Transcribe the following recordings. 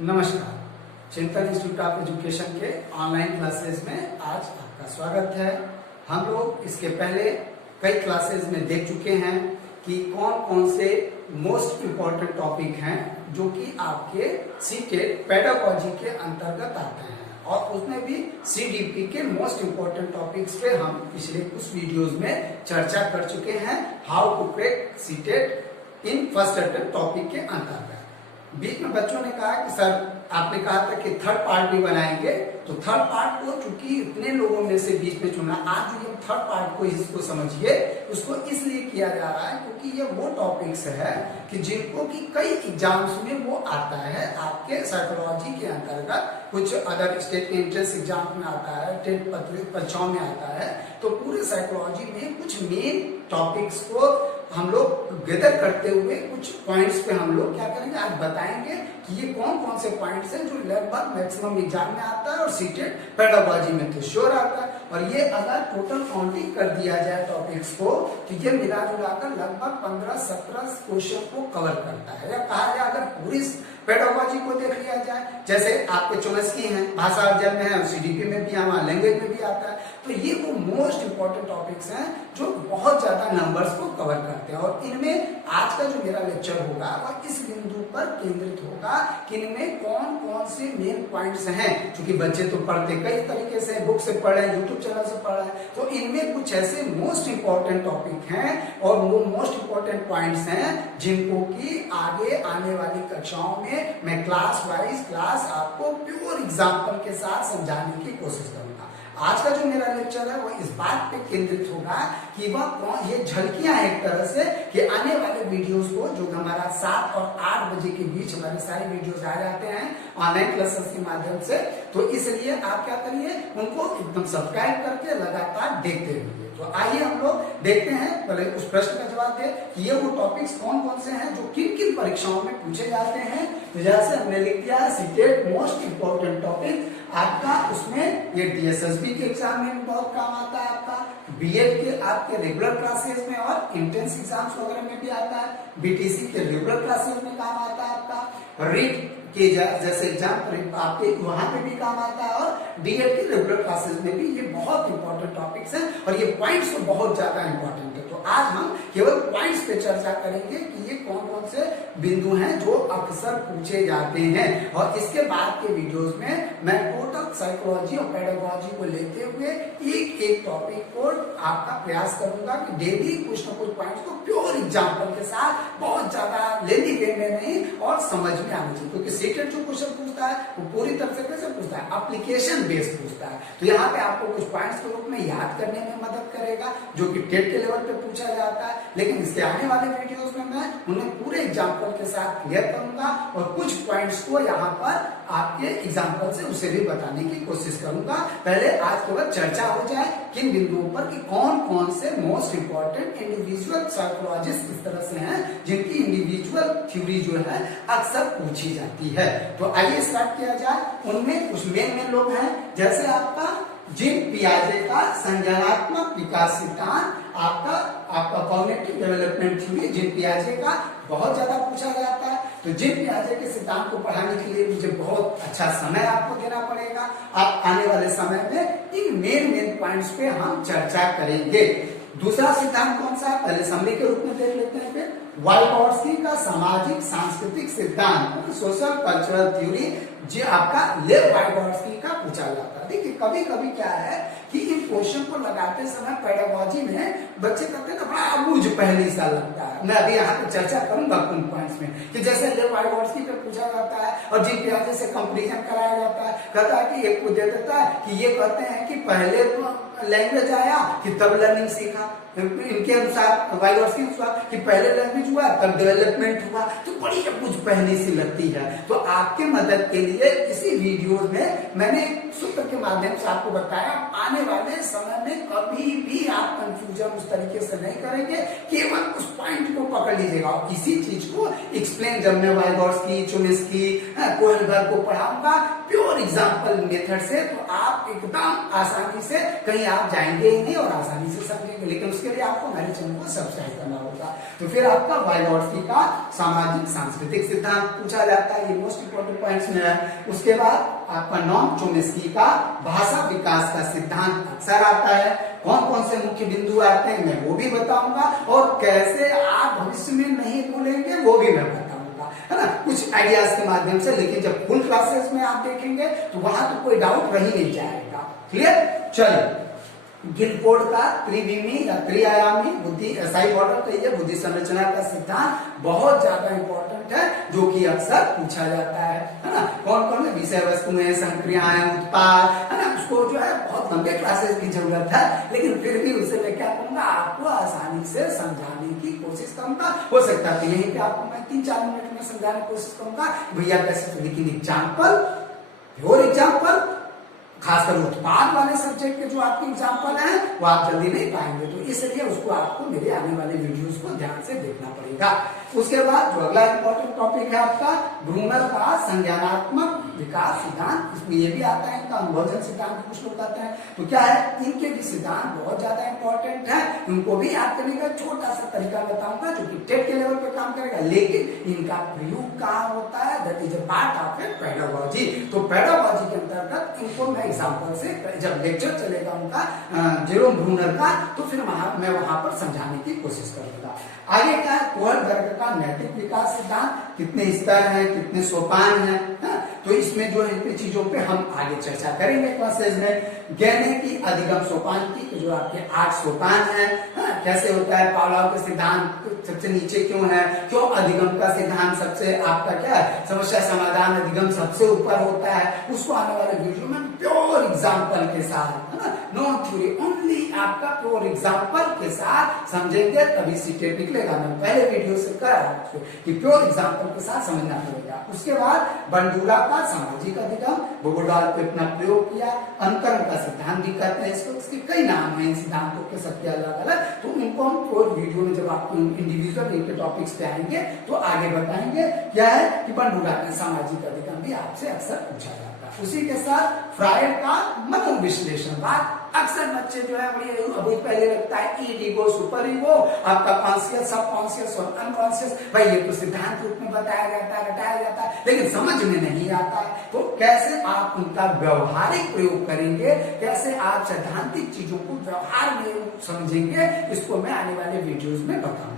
नमस्कार। चिंतन institute of education के ऑनलाइन क्लासेस में आज आपका स्वागत है। हम लोग इसके पहले कई क्लासेस में देख चुके हैं कि कौन कौन से मोस्ट इम्पोर्टेंट टॉपिक हैं जो कि आपके सीटेट पेडागोजी के अंतर्गत आते हैं, और उसमें भी सीडीपी के मोस्ट इम्पोर्टेंट टॉपिक्स पे हम पिछले कुछ वीडियोस में चर्चा कर चुके हैं। How to crack CTET in first attempt topic के अंतर्गत। बीच में बच्चों ने कहा कि सर आपने कहा था कि थर्ड पार्ट भी बनाएंगे, तो थर्ड पार्ट को चूंकि इतने लोगों में से बीच में चुना, आज जो थर्ड पार्ट को इसको समझिए, उसको इसलिए किया जा रहा है क्योंकि ये वो टॉपिक्स है कि जिनको कि कई एग्जाम्स में वो आता है। आपके साइकोलॉजी के अंतर्गत कुछ अदर स्टेट के एंट्रेंस एग्जाम में आता है, टेट परीक्षाओं में आता है, तो पूरे साइकोलॉजी में कुछ मेन टॉपिक्स को हम लोग गैदर करते हुए कुछ पॉइंट्स पे हम लोग क्या करेंगे, आज बताएंगे कि ये कौन कौन से पॉइंट्स हैं जो लगभग मैक्सिमम एग्जाम में आता है और सीटेट पेडागोजी में तो श्योर आता है। और ये अगर टोटल काउंटिंग कर दिया जाए टॉपिक्स को तो ये मिला जुलाकर लगभग 15-17 क्वेश्चन को कवर करता है। या कहा जाए अगर पूरी पेडागोजी को देख लिया जाए, जैसे आपके चौमस्की हैं, भाषा अर्जन में है, सीडीपी में भी है, लैंग्वेज में भी आता है, तो ये वो मोस्ट इंपॉर्टेंट टॉपिक्स हैं जो बहुत ज्यादा नंबर्स को कवर करते हैं। और इनमें आज का जो मेरा लेक्चर होगा वह इस बिंदु पर केंद्रित होगा कि इनमें कौन कौन से मेन पॉइंट्स हैं। क्योंकि बच्चे तो पढ़ते कई तरीके से, बुक से पढ़ रहे हैं, यूट्यूब चैनल से पढ़ रहे हैं, तो इनमें कुछ ऐसे मोस्ट इंपॉर्टेंट टॉपिक हैं और वो मोस्ट इंपॉर्टेंट पॉइंट्स हैं जिनको कि आगे आने वाली कक्षाओं में मैं क्लास वाइज क्लास आपको प्योर एग्जाम्पल के साथ समझाने की कोशिश करूंगा। आज का जो मेरा लेक्चर है वो इस बात पे केंद्रित होगा कि वह ये झलकियां एक तरह से कि आने वाले वीडियोस को जो हमारा 7 और 8 बजे के बीच हमारे सारे वीडियोस आ जाते हैं ऑनलाइन क्लासेस के माध्यम से, तो इसलिए आप क्या करिए, उनको एकदम सब्सक्राइब करके लगातार देखते रहिए। तो आइए हम लोग देखते हैं, पहले उस प्रश्न का जवाब दे कि ये वो टॉपिक्स कौन कौन से हैं जो किन किन परीक्षाओं में पूछे जाते हैं। तो जैसे हमने लिख दिया सीटेट मोस्ट इंपॉर्टेंट टॉपिक आपका, उसमें ये डीएसएसबी के एग्जाम में बहुत काम आता है, आपका बीएड के आपके रेगुलर क्लासेस में और एंट्रेंस एग्जाम्स वगैरह में भी आता है, बीटीसी के रेगुलर क्लासेस में काम आता है, आपका रीट के जैसे एग्जाम आपके वहां पे भी काम आता है, और डीएड के रेगुलर क्लासेस में भी ये बहुत इंपॉर्टेंट टॉपिक्स हैं और ये पॉइंट्स तो बहुत ज्यादा इंपॉर्टेंट है। तो आज हम केवल पॉइंट्स पे चर्चा करेंगे कि ये कौन कौन से बिंदु हैं जो अक्सर पूछे जाते हैं, और इसके बाद के वीडियोस में मैं टोटल साइकोलॉजी और पेडागोजी को लेते हुए एक एक टॉपिक को आपका प्रयास करूंगा कि डेली कुछ न कुछ पॉइंट्स को प्योर एग्जाम्पल के साथ बहुत ज्यादा लेंदी वे में नहीं और समझ में आनी चाहिए। क्योंकि सीटेट जो क्वेश्चन पूछता है वो पूरी तरह से कैसे पूछता है, एप्लीकेशन बेस्ड पूछता है। तो यहाँ पे आपको कुछ पॉइंट्स के रूप में याद करने में मदद करेगा जो कि टेट के लेवल पे पूछा जाता है, लेकिन इसके आने वाले वीडियोस में मैं उन्हें पूरे एग्जाम्पल के साथ क्लियर करूंगा और कुछ पॉइंट्स को यहाँ पर आपके एग्जाम्पल से उसे भी बताने की कोशिश करूंगा। पहले आज केवल चर्चा हो जाए किन बिंदुओं पर कि कौन कौन से मोस्ट इंपॉर्टेंट इंडिविजुअल साइकोलॉजिस्ट इस तरह से हैं जिनकी इंडिविजुअल थ्योरी जो है अक्सर पूछी जाती है। तो आइए स्टार्ट किया जाए। उनमें कुछ मेन लोग हैं, जैसे आपका जीन पियाजे का संज्ञानात्मक विकास सिद्धांत, आपका कॉग्निटिव डेवलपमेंट थ्योरी जीन पियाजे का बहुत ज्यादा पूछा जाता है। तो जीन पियाजे के सिद्धांत को पढ़ाने के लिए मुझे बहुत अच्छा समय आपको देना पड़ेगा। आप आने वाले समय में इन मेन पॉइंट्स पे हम चर्चा करेंगे। दूसरा सिद्धांत कौन सा है, पहले समरी के रूप में देख लेते हैं। फिर वाइगोट्स्की का सामाजिक सांस्कृतिक सिद्धांत, सोशल कल्चरल थ्योरी, जो आपका लेव वाइगोट्स्की का पूछा जाता है। देखिए कभी कभी क्या है कि इन क्वेश्चन को लगाते समय पेडागोजी में बच्चे कहते हैं ना बड़ा अबूझ पहली सा लगता है। मैं अभी यहाँ पे चर्चा करूंगा उन पॉइंट्स में कि जैसे लेव वाइगोट्स्की पे पूछा जाता है और जीन पियाजे से कंपैरिजन कराया जाता है। कहता है कि एक को दे देता है कि ये कहते हैं कि पहले तो लैंग्वेज आया कि तब लर्निंग सीखा, इनके अनुसार वाइगोट्स्की के अनुसार कि पहले लैंग्वेज हुआ तब डेवलपमेंट हुआ, तो बड़ी अबूझ पहली सी लगती है। तो आपके मदद के लिए इसी वीडियो में मैंने सूत्र के माध्यम से आपको बताया, आने वाले समय में कभी भी आप कंफ्यूजन उस तरीके से नहीं करेंगे, केवल उस पॉइंट को पकड़ लीजिएगा। और इसी चीज को एक्सप्लेन जब मैं वाइगोट्स्की, चोम्स्की, कोहेलबर्ग को पढ़ाऊंगा प्योर एग्जाम्पल मेथड से, तो आप एकदम आसानी से कहीं आप जाएंगे ही नहीं और आसानी से समझेंगे, लेकिन उसके लिए आपको हमारे चैनल को सब्सक्राइब करना होगा। तो फिर आपका वाइगॉट्स्की का सामाजिक सांस्कृतिक सिद्धांत पूछा जाता है, ये मोस्ट इंपोर्टेंट पॉइंट्स में है। उसके बाद आपका नॉम चोम्स्की का भाषा विकास का सिद्धांत अक्सर आता है। कौन कौन से मुख्य बिंदु आते हैं मैं वो भी बताऊंगा, और कैसे आप भविष्य में नहीं भूलेंगे वो भी मैं बताऊंगा, है ना, कुछ आइडियाज के माध्यम से। लेकिन जब फुल क्लासेस में आप देखेंगे तो वहां तो कोई डाउट रह नहीं जाएगा। क्लियर? चलिए, गिलफोर्ड का त्रिविमी या त्रिआयामी बुद्धि SI मॉडल कहिए बुद्धि संरचना का सिद्धांत बहुत ज्यादा इंपॉर्टेंट है, जो कि अक्सर पूछा जाता है ना। कौन कौन है? विषय वस्तुएं, संक्रियाएं, उत्पाद, है ना। उसको जो है बहुत लंबे क्लासेस की जरूरत है, लेकिन फिर भी उसे मैं क्या करूंगा, आपको आसानी से समझाने की कोशिश करूंगा। हो सकता है यहीं पे आपको मैं 3-4 मिनट में समझाने की कोशिश करूंगा भैया कैसे, लेकिन एग्जाम्पल, प्योर एग्जाम्पल, खासकर उत्पाद वाले सब्जेक्ट के जो आपके एग्जाम्पल हैं वो आप जल्दी नहीं पाएंगे, तो इसलिए उसको आपको मेरे आने वाले वीडियोस को ध्यान से देखना पड़ेगा। उसके बाद जो अगला इंपॉर्टेंट टॉपिक है आपका ब्रूनर का संज्ञानात्मक विकास सिद्धांत, इसमें ये भी आता है, इनका अनुभवजन्य सिद्धांत कुछ लोग कहते हैं। तो क्या है, इनके भी सिद्धांत बहुत ज्यादा इंपॉर्टेंट है, उनको भी याद करने का छोटा सा तरीका बताऊंगा जो कि टेट के लेवल पे काम करेगा, लेकिन इनका प्रयोग कहाँ होता है, that is a part of A pedagogy. तो पेडागोजी के अंतर्गत इनको मैं एग्जाम्पल से, जब लेक्चर चलेगा उनका जेरोम ब्रूनर का, तो फिर मैं वहां पर समझाने की कोशिश करूंगा। आगे क्या है, कोहलबर्ग का नैतिक विकास सिद्धांत, कितने स्तर हैं, कितने सोपान हैं, तो इसमें जो है चीजों पे हम आगे चर्चा करेंगे क्लासेज में। गहने की अधिगम सोपान की जो आपके 8 सोपान हैं, कैसे होता है, पावलोव का सिद्धांत सबसे नीचे क्यों है, क्यों अधिगम का सिद्धांत सबसे आपका क्या है, समस्या समाधान अधिगम सबसे ऊपर होता है, उसको आने वाले वीडियो में प्योर एग्जाम्पल के साथ, है ना, नो थ्योरी, ओनली आपका प्योर एग्जाम्पल के साथ समझेंगे, तभी सीटेट निकलेगा। मैं पहले वीडियो से कह रहा हूं कि प्योर एग्जाम्पल के साथ समझना पड़ेगा। उसके बाद बंडूरा का सामाजिक अधिगम, बोगोडाल पे अपना प्रयोग किया। अनुकरण का सिद्धांत भी कहते हैं इसको, इसके कई नाम हैं इन सिद्धांतों के, सबके अलग अलग, तो उनको हम प्योर वीडियो में जब आपको इंडिविजुअल इनके टॉपिक्स पे आएंगे तो आगे बताएंगे। क्या है कि बंडूरा का सामाजिक अधिगम भी आपसे अक्सर पूछा जाता है। उसी के साथ फ्रायड का मनोविश्लेषणवाद, अक्सर बच्चे जो है अभी पहले लगता है ईगो, सुपर ईगो, आपका कॉन्शियस, सब कॉन्शियस और अनकॉन्शियस, भाई ये तो सिद्धांत रूप में बताया जाता है, रटाया जाता है, लेकिन समझ में नहीं आता है। तो कैसे आप उनका व्यवहारिक प्रयोग करेंगे, कैसे आप सैद्धांतिक चीजों को व्यवहार में समझेंगे, इसको मैं आने वाले वीडियोस में बताऊंगा।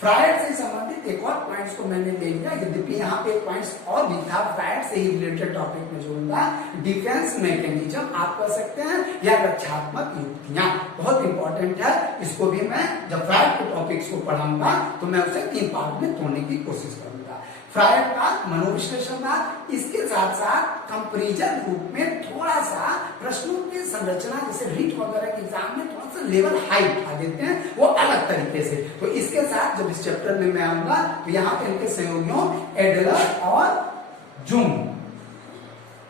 फ्रायड से संबंधित एक और पॉइंट्स को मैंने ले लिया, यद्यपि यहाँ पे पॉइंट्स और भी था, फ्रायड से ही रिलेटेड टॉपिक में जोड़ूंगा। डिफेंस मैकेनिज्म आप कर सकते हैं या रक्षात्मक युक्तियां, बहुत इंपॉर्टेंट है, इसको भी मैं जब फ्रायड के टॉपिक्स को पढ़ाऊंगा तो मैं उसे 3 पार्ट में तोड़ने की कोशिश करूंगा। फ्रायड का मनोविश्लेषणवाद, इसके साथ साथ कंपैरिजन रूप में थोड़ा सा प्रश्नों की संरचना, जैसे रीट वगैरह के एग्जाम में थोड़ा सा लेवल हाई उठा देते हैं, वो अलग तरीके से। तो इसके साथ जब इस चैप्टर में मैं आऊंगा तो यहाँ पे इनके सहयोगियों एडलर और जूम,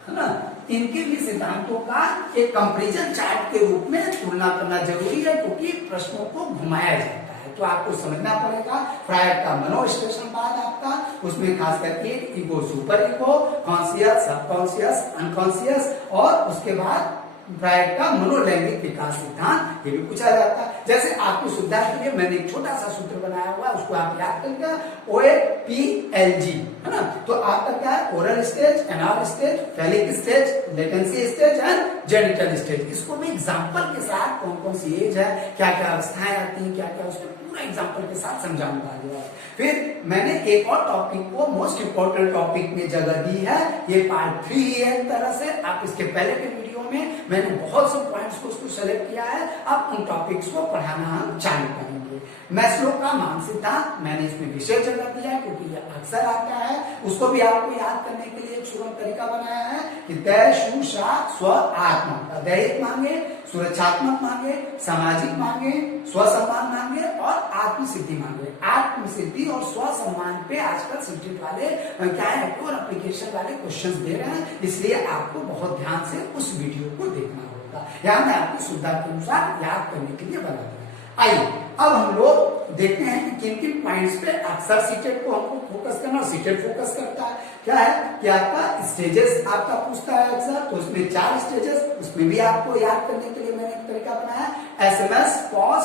है ना, इनके भी सिद्धांतों का एक कंपैरिजन चार्ट के रूप में तुलना करना जरूरी है, क्योंकि प्रश्नों को घुमाया जाता है। तो आपको समझना पड़ेगा फ्रायड का मनोविश्लेषणवाद आपका, उसमें खास करके ego, super ego, conscious, subconscious, unconscious, और उसके बाद फ्रायड का मनोलैंगिक विकास सिद्धांत, ये भी पूछा जाता है। जैसे आपकी सुविधा के लिए मैंने एक छोटा सा सूत्र बनाया हुआ है, उसको आप याद करिएगा, OAPLG, है ना। तो आपका क्या है, oral stage, anal stage, phallic stage, latency stage and genital stage. इसको मैं एग्जाम्पल के साथ कौन कौन सी एज है, क्या क्या अवस्थाएं आती हैं, क्या क्या, उसको पूरा एग्जाम्पल के साथ समझाऊंगा। फिर मैंने एक और टॉपिक को मोस्ट इंपोर्टेंट टॉपिक में जगह दी है, ये पार्ट 3 है एक तरह से। आप इसके पहले के वीडियो में मैंने बहुत से पॉइंट्स को उसको सेलेक्ट किया है, अब उन टॉपिक्स को पढ़ाना हम चालू करेंगे। मैस्लो का मान सिद्धांत मैंने इसमें विषय जगह दिया है, क्योंकि ये अक्सर आता है, उसको भी आपको याद करने के लिए एक सुगम तरीका बनाया है कि दै, शु, शा, स्व, आत्मा। दैहिक मांगे, सुरक्षात्मक मांगे, सामाजिक मांगे, स्व सम्मान मांगे और आत्म सिद्धि मांगे। आत्म सिद्धि और स्व सम्मान पे आजकल सब्जेक्ट वाले क्या है, और एप्लीकेशन वाले क्वेश्चंस दे रहे हैं, इसलिए आपको बहुत ध्यान से उस वीडियो को देखना होगा। यहाँ मैं आपकी सुविधा के अनुसार याद करने के लिए बना दूंगा। आइए अब हम लोग देखते हैं कि किन किन पॉइंट्स पे अक्सर सीटेट को हमको फोकस करना, और सीटेट फोकस करता है। क्या है कि आपका स्टेजेस आपका पूछता है अक्सर, तो उसमें 4 स्टेजेस, उसमें भी आपको याद करने के लिए मैंने एक तरीका बनाया, एसएमएस पॉज,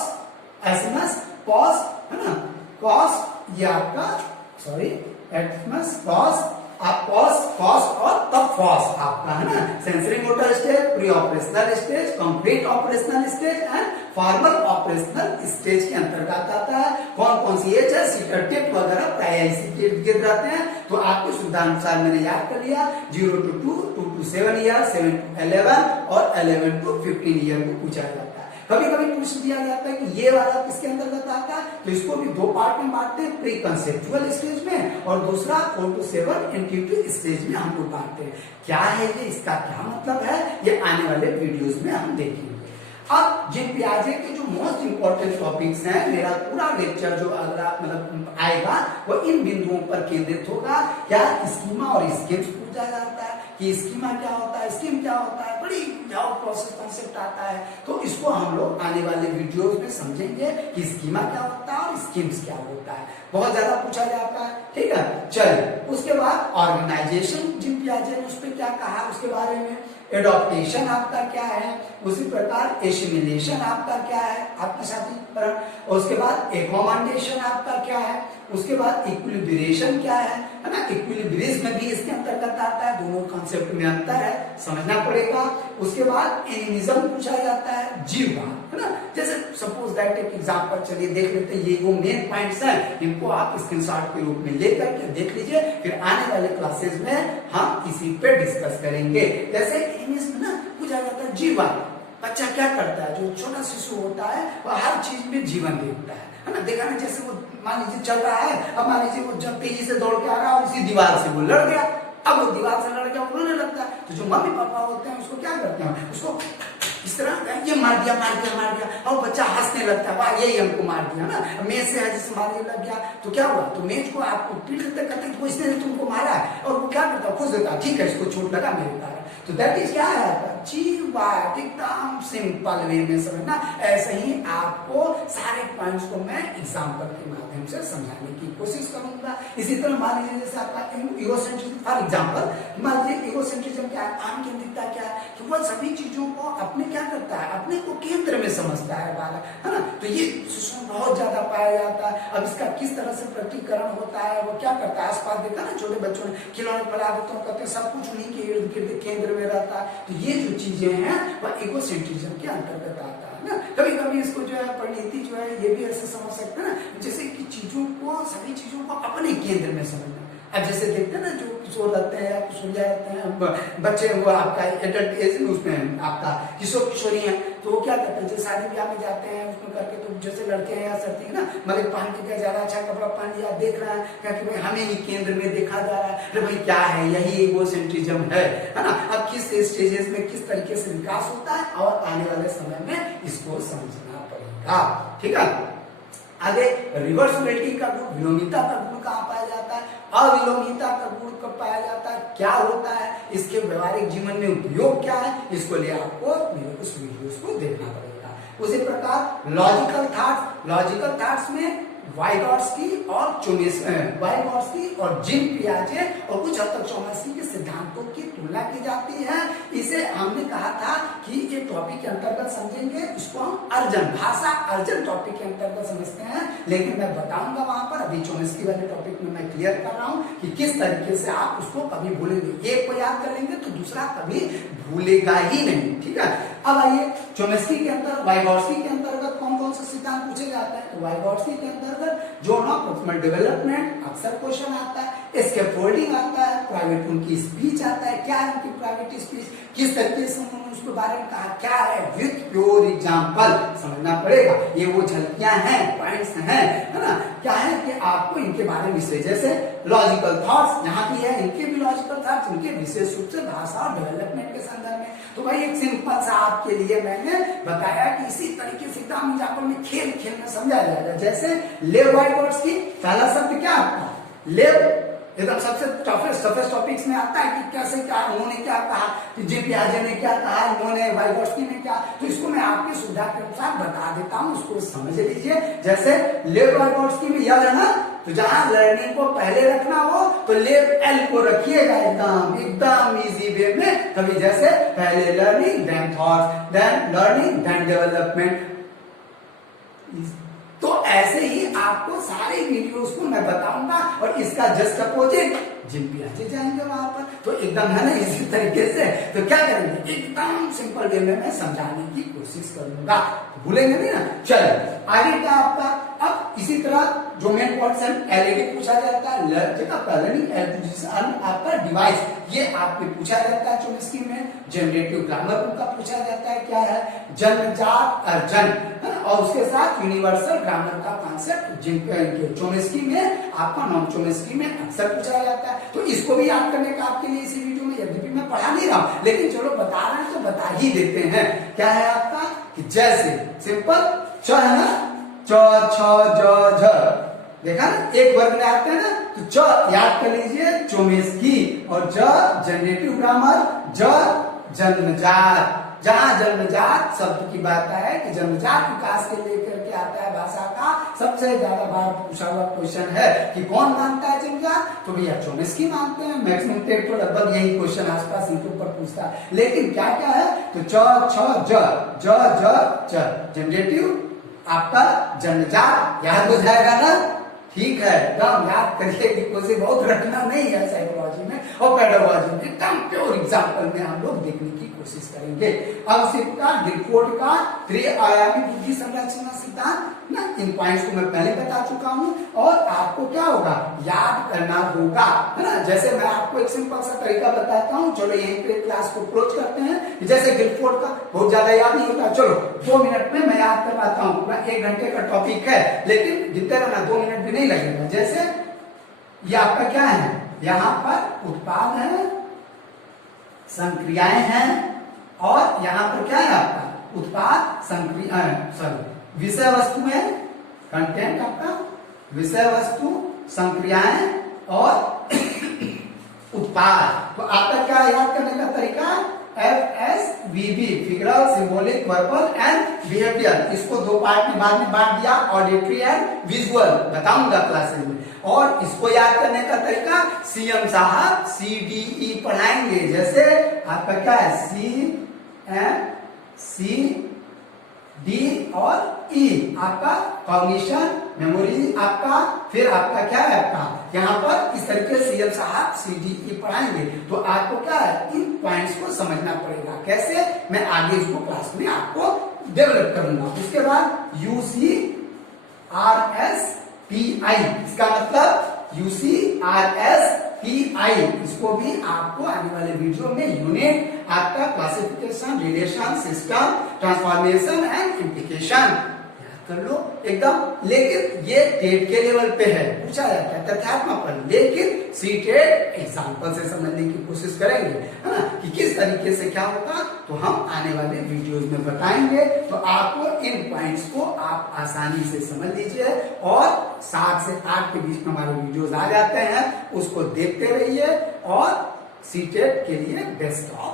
है ना, पॉज, ये आपका सॉरी एसएमएस पॉज, आप पॉज और तब फॉस आपका, है ना, sensory motor stage, pre operational stage, complete operational stage and formal operational stage के अंतर्गत आता है। कौन कौन सी एज है, सीटेट वगैरह प्राय इसी के इर्द गिर्द रहते हैं। तो आपकी सुविधा अनुसार मैंने याद कर लिया, 0 to 2, 2 to 7 ईयर, 7 to 11 और 11 to 15 ईयर को पूछा जाता है। कभी कभी पूछ दिया जाता है कि ये वाला किसके अंतर्गत आता है, तो इसको भी 2 पार्ट में बांटते हैं, प्री कंसेप्चुअल स्टेज में और दूसरा 4 to 7 इंट्यूटिव स्टेज में हम लोग बांटते हैं। क्या है ये, इसका क्या मतलब है, ये आने वाले वीडियोस में हम देखेंगे। अब जिन पियाजे के जो मोस्ट इंपॉर्टेंट टॉपिक्स हैं, मेरा पूरा लेक्चर जो अगला मतलब आएगा वो इन बिंदुओं पर केंद्रित होगा। क्या स्कीमा और स्कीम्स पूछा जाता है कि स्कीमा क्या होता है, स्कीम क्या होता है, बड़ी प्रोसेस कॉन्सेप्ट आता है। तो इसको हम लोग आने वाले वीडियोस में समझेंगे कि स्कीमा क्या होता है और स्कीम्स क्या होता है, बहुत ज्यादा पूछा जाता है। ठीक है, चलिए उसके बाद ऑर्गेनाइजेशन जिन पियाजे ने उस पर क्या कहा उसके बारे में, एडॉप्टेशन आपका क्या है, उसी प्रकार एसिमिलेशन आपका क्या है, आत्मसातीकरण, और उसके बाद एकोमोडेशन आपका क्या है, उसके बाद इक्विलिब्रेशन क्या है ना, इक्विलिब्रियम में भी इसके अंतर्गत आता है, दोनों कॉन्सेप्ट में अंतर है, समझना पड़ेगा। उसके बाद एनिमिज्म पूछा जाता है, जीववाद, है ना, जैसे सपोज दैट एक एग्जांपल चलिए देख लेते हैं, ये वो मेन पॉइंट्स हैं, इनको आप स्क्रीनशॉट के रूप में लेकर के देख लीजिए, फिर आने वाले क्लासेस में हम इसी पे डिस्कस करेंगे। जैसे एनिमिज्म ना पूछा जाता है जीववाद, बच्चा क्या करता है, जो छोटा शिशु होता है वह हर चीज में जीवन देखता है ना, देखा ना, जैसे वो मान लीजिए चल रहा है, अब मान लीजिए वो जब तेजी से दौड़ के आ रहा है और इसी दीवार से वो लड़ गया, अब वो दीवार से लड़ गया वो रोने लगता है, तो जो मम्मी पापा होते हैं उसको क्या करते हैं, उसको इस तरह ये मार दिया, और बच्चा हंसने लगता है, वाह यही हमको मार दिया ना, मेज से जैसे मारने लग गया, तो क्या हुआ, तो मेज को आपको पीट देते करते तो इसने तुमको मारा है, और वो क्या करता है, खुश देता है, ठीक है इसको चोट लगा मेरे कारण, तो दैट इज क्या है, जीववाद, एकदम सिंपल वे में समझना। ऐसे ही आपको सारे पॉइंट्स को मैं एग्जांपल के माध्यम से समझाने की कोशिश करूंगा। इसी तरह मान लीजिए जैसे आपका इगोसेंट्रिज्म, फॉर एग्जांपल मान लीजिए इगोसेंट्रिज्म क्या है, आम केंद्रितता क्या है, कि वह सभी चीजों को अपने क्या करता है, अपने को केंद्र में समझता है बालक, है ना, तो ये शिशु में बहुत ज्यादा पाया जाता है। अब इसका किस तरह से प्रकटीकरण होता है, वो क्या करता है, आसपास देखता है ना छोटे बच्चों ने खिलौने फैला देते हैं, कहते हैं सब कुछ उन्हीं के इर्द गिर्द केंद्र में रहता है, तो ये जो चीजें हैं वह इगोसेंट्रिज्म के अंतर्गत आता है ना। कभी कभी इसको जो है परिणति जो है ये भी ऐसे समझ सकते हैं ना, जैसे कि चीजों को, सभी चीजों को अपने केंद्र में समझना। अब जैसे देखते हैं ना जो किशोर रहते हैं या किशोरिया रहते हैं बच्चे, वो आपका एडल्ट एज में उसमें आपका किशोर किशोरी है, तो वो क्या करते हैं, जैसे शादी ब्याह में जाते हैं उसमें करके, तो जैसे लड़के हैं या सर्दी ना मतलब पहन के क्या ज्यादा अच्छा कपड़ा पहन लिया, देख रहा है क्या कि भाई हमें ही केंद्र में देखा जा रहा है, अरे भाई क्या है, यही इगोसेंट्रिज्म है ना। अब किस स्टेजेस में किस तरीके से विकास होता है और आने वाले समय में इसको समझना पड़ेगा। ठीक है, आगे रिवर्सिबिलिटी का गुण, विलोमिता का गुण कहाँ पाया जाता है, अविलोमिता का गुण कब पाया जाता है, क्या होता है, इसके व्यवहारिक जीवन में उपयोग क्या है, इसको लिए आपको मेरे उस वीडियोस को देखना पड़ेगा। उसी प्रकार लॉजिकल थॉट्स में वाइगॉट्स्की और जीन पियाजे और कुछ हद तक चोम्स्की के सिद्धांतों की तुलना की जाती है। इसे हमने कहा था कि ये टॉपिक के अंतर्गत समझेंगे, इसको हम भाषा अर्जन टॉपिक के अंतर्गत समझते हैं, लेकिन मैं बताऊंगा वहां पर, अभी चोम्स्की वाले टॉपिक में मैं क्लियर कर रहा हूं कि किस तरीके से आप उसको कभी भूलेंगे, एक को याद कर लेंगे तो दूसरा कभी भूलेगा ही नहीं। ठीक है, अब आइए चोम्स्की के अंदर वाइगॉट्स्की के अंतर्गत कौन कौन से सिद्धांत पूछे जाते हैं, तो वाइगॉट्स्की के अंतर्गत जोन ऑफ ऑप्टिमल डेवलपमेंट अक्सर क्वेश्चन आता है, स्कैफोल्डिंग आता है, प्राइवेट उनकी स्पीच आता है, क्या है उनकी प्राइवेट स्पीच, किस तरीके से उन्होंने उसके बारे में कहा, क्या है, विथ प्योर एग्जांपल समझना पड़ेगा। ये वो झलकियां हैं, पॉइंट्स हैं, है ना, क्या है कि आपको इनके बारे में विशेष, जैसे लॉजिकल थॉट्स यहाँ भी है, इनके भी लॉजिकल थॉट्स, इनके विशेष रूप से भाषा और डेवलपमेंट के संदर्भ में। तो भाई एक सिंपल सा आपके लिए मैंने बताया कि इसी तरीके से एग्जाम में खेल में समझा जाएगा। जैसे लेव वाइगॉट्स्की, पहला शब्द क्या आपका, लेव, एकदम सबसे टफेस्ट टॉपिक्स इसमें आता है कि कैसे क्या उन्होंने क्या कहा, जे पियाजे ने क्या कहा, उन्होंने वाइगोत्स्की ने क्या, तो इसको मैं आपकी सुविधा के अनुसार बता देता हूँ, उसको समझ लीजिए। जैसे लेव वाइगोत्स्की में याद है ना, तो जहां लर्निंग को पहले रखना हो तो लेव एल को रखिएगा एकदम एकदम इजी वे में। कभी जैसे पहले learning then thoughts, then learning then development. तो ऐसे ही आपको सारे वीडियोस को मैं बताऊंगा और इसका जस्ट अपोजिट जिन पियाजे जाएंगे वहां पर, तो एकदम है ना इसी तरीके से। तो क्या करेंगे, एकदम सिंपल वे में मैं समझाने की कोशिश करूंगा, तो भूलेंगे नहीं ना। चलिए आगे क्या आपका, अब इसी तरह जो मेन क्वेश्चन एलईडी पूछा जाता है, लर्निंग एक्विजिशन आपका डिवाइस, ये आपको पूछा जाता है चोम्स्की में। जनरेटिव ग्रामर उनका पूछा जाता है, क्या है, जन्मजात अर्जन, है ना, और उसके साथ यूनिवर्सल ग्रामर का कॉन्सेप्ट जिनके चोम्स्की में आपका नॉन चोम्स्की में अक्सर पूछा जाता है। तो इसको भी याद करने का आपके लिए इसी वीडियो में, यद्यपि मैं पढ़ा नहीं रहा हूं लेकिन चलो बता रहे हैं तो बता ही देते हैं। क्या है आपका कि जैसे सिंपल च है ना, च छ ज झ, देखा ना एक वर्ग में आते हैं ना, तो च याद कर लीजिए चोम्स्की, और ज जनरेटिव ग्रामर, ज जन्मजात। जहां जन्मजात शब्द की बात है कि जन्मजात विकास के लेकर के आता है भाषा का, सबसे ज्यादा बार पूछा हुआ क्वेश्चन है कि कौन मानता है जन्मजात, तो भैया चोम्स्की मानते हैं। मैक्सिमम टेट तो लगभग यही क्वेश्चन आसपास इनके ऊपर पूछता है। लेकिन क्या क्या है, तो च छ ज ज जनरेटिव आपका जन्मजात याद हो जाएगा ना, ठीक है, एकदम याद करिए कि कोशिश बहुत रखना नहीं है साइकोलॉजी में और पेडागोजी में, एकदम प्योर एग्जांपल में हम लोग देखने की कोशिश करेंगे। अब उसी प्रकार गिलफोर्ड का त्रिआयामी बुद्धि संरचना सिद्धांत ना, इन पॉइंट्स को मैं पहले बता चुका हूं और आपको क्या होगा, याद करना होगा, है ना। जैसे मैं आपको एक सिंपल सा तरीका बताता हूं, चलो यहीं पे क्लास को क्लोज करते हैं। जैसे गिलफोर्ड का बहुत ज्यादा याद नहीं होता, चलो 2 मिनट में मैं याद करवाता हूं, पूरा 1 घंटे का टॉपिक है लेकिन जितने रहना 2 मिनट भी नहीं लगेगा। जैसे ये आपका क्या है, यहाँ पर उत्पाद है, संक्रियाएं हैं, और यहाँ पर क्या है आपका उत्पाद संक्रिया, सॉरी विषय वस्तु है, कंटेंट आपका विषय वस्तु, संक्रियाएं और उत्पाद। तो आपका क्या याद करने का तरीका, FSVB figural, symbolic, verbal and behaviour. इसको 2 पार्ट में बाद में बांट दिया, ऑडिटरी एंड विजुअल, बताऊंगा क्लासेस में। और इसको याद करने का तरीका CM साहब CDE पढ़ाएंगे। जैसे आपका क्या है, CM CD और E आपका कॉग्निशन, मेमोरी आपका, फिर आपका क्या है आपका यहाँ पर इस तरीके से CM साहब CDE पढ़ाएंगे। तो आपको क्या है, इन पॉइंट्स को समझना पड़ेगा। कैसे, मैं आगे इसको क्लास में आपको डेवलप करूंगा। उसके बाद UCRSPI, इसका मतलब UCRSPI, इसको भी आपको आने वाले वीडियो में यूनिट आपका classification, relation, system, transformation and implication कर लो एकदम। लेकिन ये टेट के लेवल पे है, पूछा जाता है तथ्यात्मक पर, लेकिन सीटेट एग्जाम्पल से समझने की कोशिश करेंगे, है ना, कि किस तरीके से क्या होगा, तो हम आने वाले वीडियोस में बताएंगे। तो आपको इन पॉइंट्स को आप आसानी से समझ लीजिए और 7 से 8 के बीच में हमारे वीडियोस आ जाते हैं, उसको देखते रहिए और सीटेट के लिए बेस्ट ऑफ